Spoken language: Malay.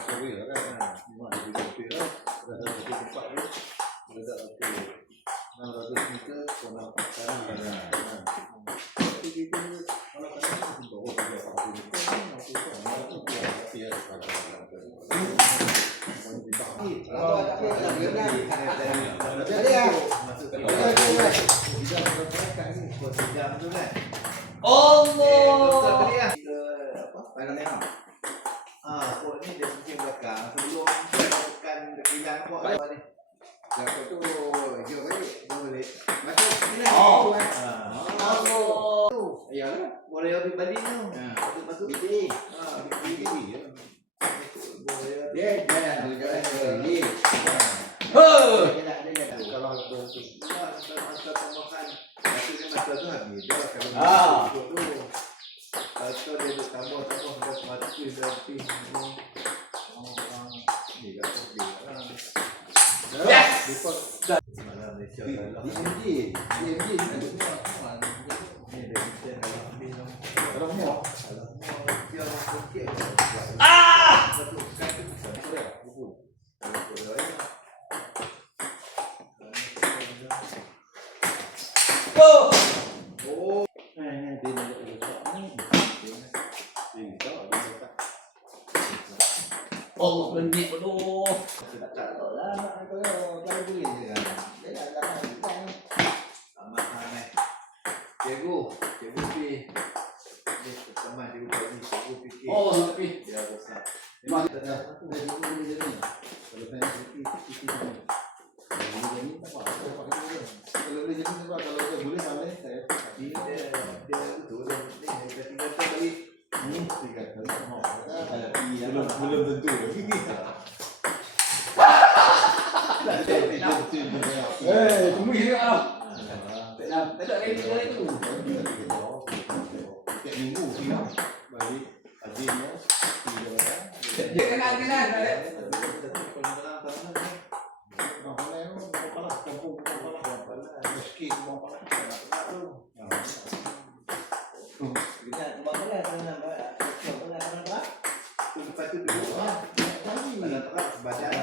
Sorry lah kan. Memang ada lebih lah. Dah satu tempat ni. Dah tak okey. 600 meter kau nak sekarang kan. Tapi kita kalau kadang kita bawa dia apa ni. Aku tahu dia pada Pok ni dia pusing belakang sebelum tekan kilang pok ni. Lepas tu hijau balik, boleh. Masuk sini kan. Iyalah, boleh ambil balik tu. Masuk BTE. BTE ya. Dia jalan ni. Kalau tu masa pemakan masa tu habis dia kalau tu atau dia tambah sudah mati dah ni kat dia lah. Dekat malam Malaysia dalam DMJ ni dia kalau mau dia okey. Satu sekali boleh buku. Oh, dia nak letak ni. Oh, benih aduh. Tak lah, kalau boleh je kan. Dia nak datang kita ni. Amat. Cikgu P. Ni teman cikgu ni, cikgu fikir. Oh, tapi Dia besar. Memang dah aku dah cikgu ni jadi. Kalau saya fikir ni. Kalau ni tak apa, saya pakai dulu. Kalau dia jadi sebab kalau dia boleh malai saya. Dia betul ni kita tinggal balik. Ni 3 tahun mau. Belum tentu lagi. tunggu je ah. Tak ada lagi tu. Tiap minggu siap balik hadirnya di jabatan. Dia kanan. Lepas tu dulu badan